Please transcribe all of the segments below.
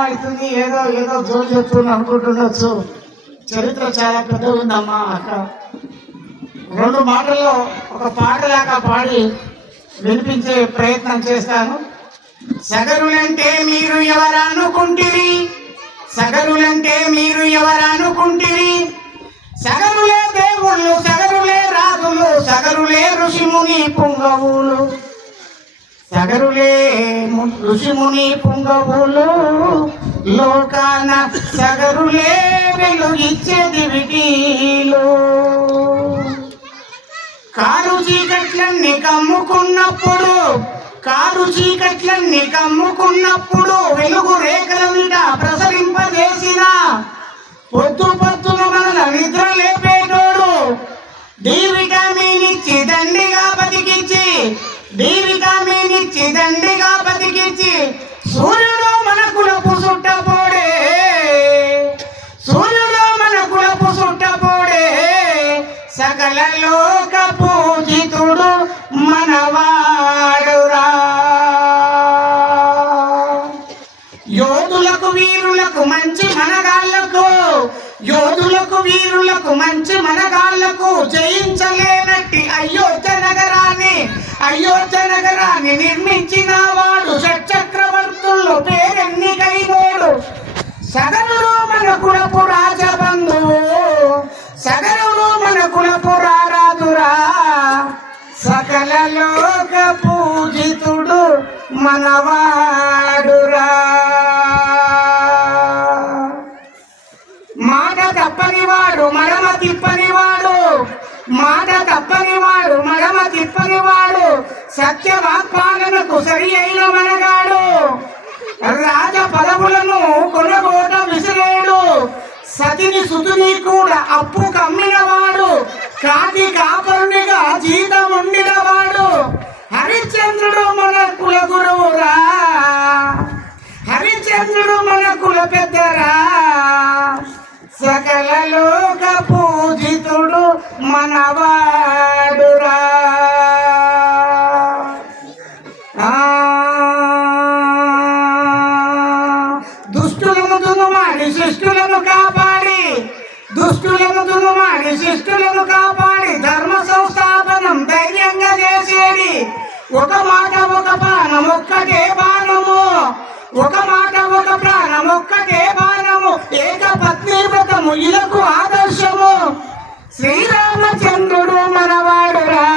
అవుతుంది. ఏదో ఏదో జోలు చెప్తున్నా అనుకుంటుండొచ్చు. చరిత్ర చాలా పెద్ద ఉందమ్మా. అక్క 2 మాటల్లో ఒక పాటలాగా పాడి వినిపించే ప్రయత్నం చేస్తాను. సగరులంటే మీరు ఎవరనుకుంటిరి, సగరులంటే మీరు ఎవరనుకుంటిరి, సగరులే దేవుళ్ళు, సగరులే రాజులు, సగరులే ఋషిముని పుంగవులు, సగరులే ఋషిముని పుంగవులు, లోకాన సగరులే వెలుగిచ్చే దివిటీలు. కారు చీకట్లన్నీ కమ్ముకున్నప్పుడు, కారు చీకట్లన్నీ కమ్ముకున్నప్పుడు వెలుగు రేఖల మీద ప్రసరింపజేసిన పొద్దు పొద్దున మన నిద్ర లేపేటోడు, డి విటమిన్ ఇచ్చి దండిగా బతికించి, డి విటమిన్ ఇచ్చి దండిగా బతికించి, సూర్యుడు మన కులపు సుట్టపోడే, సూర్యుడు మన కులపు సుట్టపోడే, సకల లోక పూజితుడు మనవాడురా. యోధులకు వీరులకు మంచి మనగాళ్లకు, యోధులకు వీరులకు మంచి మనగాళ్లకు జయించలేనట్టి అయోధ్య నగరాన్ని, అయోధ్య నగరాన్ని నిర్మించిన వాడు షట్చక్రవర్తుల్లో పేరెన్నికైనోడు, సగరుడు మన కులపు రాజబంధువు, సగరుడు మన కులపు రారాదురా, సకల లోక పూజితుడు మనవాడురా. మాట తప్పనివాడు మడమ తిప్పనివాడు, మాట తప్పనివాడు మడమ తిప్పనివాడు, సత్యవాక్పాలనకు సరి అయిన మనగాడు, రాజ పదవులను కొనగోట విసిరేడు, సతిని సుతుని కూడా అప్పు కమ్మినవాడు, కాటి కాపరునిగా జీతం ఉండినవాడు, హరిశ్చంద్రుడు మన కుల గురువురా, హరిశ్చంద్రుడు మన కుల పెద్దరా, సకల లోక పూజితుడు మనవాడురా. దుష్టులను దునుమాడి శిష్టులను కాపాడి, దుష్టులను దునుమాడి శిష్టులను కాపాడి, ధర్మ సంస్థాపనం ధైర్యంగా చేసేది, ఒక మాట ఒక ప్రాణం ఒక్కటే బాణము, ఒక మాట ఒక ప్రాణం ఒక్కటే బాణము, ఏక పత్ని వ్రతము ఇలకు ఆదర్శము, శ్రీరామచంద్రుడు మనవాడురా,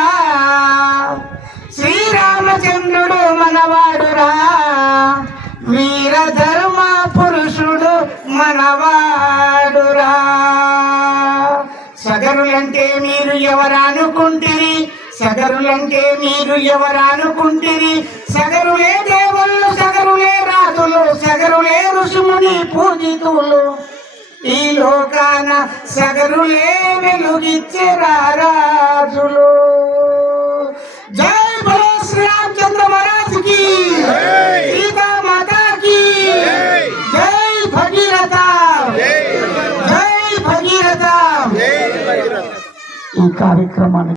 శ్రీరామచంద్రుడు మనవాడురా, వీర ధర్మ పురుషుడు మనవాడురా. సగరులంటే మీరు ఎవరనుకుంటిరి, సగరులంటే మీరు ఎవరనుకుంటిరి, సగరులే దేవుళ్ళు, సగరులే రాజులు, సగరులే ఋషిముని పూజితులు, ఈ లోకాన సగరులే వెలుగిచ్చే రారాజులు. జై బలో శ్రీరామచంద్ర మహారాజ్ కి, సీతా మాతా కి, జై భగీరథ, జై భగీరథ. ఈ కార్యక్రమాన్ని